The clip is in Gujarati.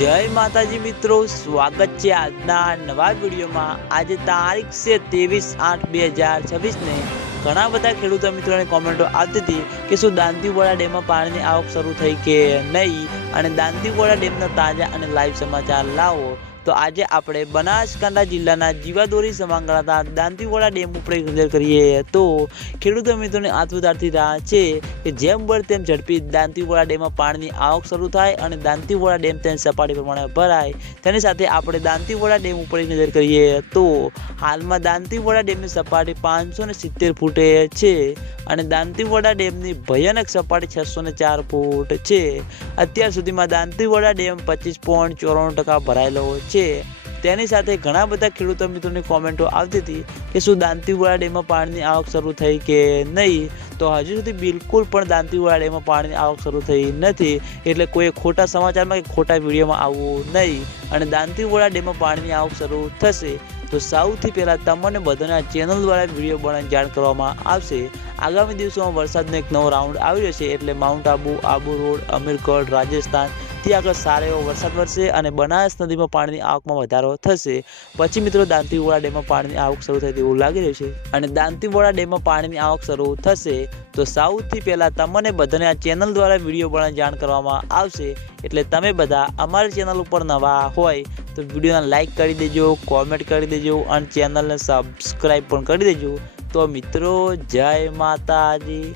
જય માતાજી મિત્રો, સ્વાગત છે આજના નવા વિડીયોમાં। આજે તારીખ છે 23/8/2026 ને ઘણા બધા ખેડૂતો મિત્રોને કોમેન્ટો આવતી હતી કે શું દાંતીવાડા ડેમમાં પાણીની આવક શરૂ થઈ કે નહીં અને દાંતીવાડા ડેમના તાજા અને લાઈવ સમાચાર લાવો। તો આજે આપણે બનાસકાંઠા જિલ્લાના જીવાદોરી સમાન ગણાતા દાંતીવાડા ડેમ ઉપર એક નજર કરીએ તો ખેડૂતો મિત્રોને આતુરતાથી રાહ છે કે જેમ બને તેમ ઝડપી દાંતીવાડા ડેમમાં પાણીની આવક શરૂ થાય અને દાંતીવાડા ડેમ તેની સપાટી પ્રમાણે ભરાય। તેની સાથે આપણે દાંતીવાડા ડેમ ઉપર એક નજર કરીએ તો હાલમાં દાંતીવાડા ડેમની સપાટી 570 ફૂટે છે અને દાંતીવાડા ડેમની ભયાનક સપાટી 604 ફૂટ છે। અત્યાર સુધીમાં દાંતીવાડા ડેમ 25.94% ભરાયેલો છે। તેની સાથે ઘણા બધા ખેડૂતો મિત્રોની કોમેન્ટો આવતી હતી કે શું દાંતીવાડા ડેમમાં પાણીની આવક શરૂ થઈ કે નહીં, તો હજુ સુધી બિલકુલ પણ દાંતીવાડા ડેમમાં પાણીની આવક શરૂ થઈ નથી। એટલે કોઈ ખોટા સમાચારમાં કે ખોટા વિડીયોમાં આવવું નહીં અને દાંતીવાડા ડેમમાં પાણીની આવક શરૂ થશે તો સૌથી પહેલાં તમને બધાને આ ચેનલ દ્વારા વિડીયો બનાવીને જાણ કરવામાં આવશે। આગામી દિવસોમાં વરસાદનો એક નવો રાઉન્ડ આવી રહ્યો છે એટલે માઉન્ટ આબુ રોડ, અમીરગઢ, રાજસ્થાન થી આગળ સારો એવો વરસાદ વરસે અને બનાસ નદીમાં પાણીની આવકમાં વધારો થશે। પછી મિત્રો દાંતીવાડા ડેમમાં પાણીની આવક શરૂ થાય તેવું લાગી રહ્યું છે અને દાંતીવાડા ડેમમાં પાણીની આવક શરૂ થશે તો સૌથી પહેલાં તમને બધાને આ ચેનલ દ્વારા વિડીયો બનાવીને જાણ કરવામાં આવશે। એટલે તમે બધા અમારી ચેનલ ઉપર નવા હોય તો વિડીયોને લાઈક કરી દેજો, કોમેન્ટ કરી દેજો અને ચેનલને સબસ્ક્રાઈબ પણ કરી દેજો। તો મિત્રો, જય માતાજી।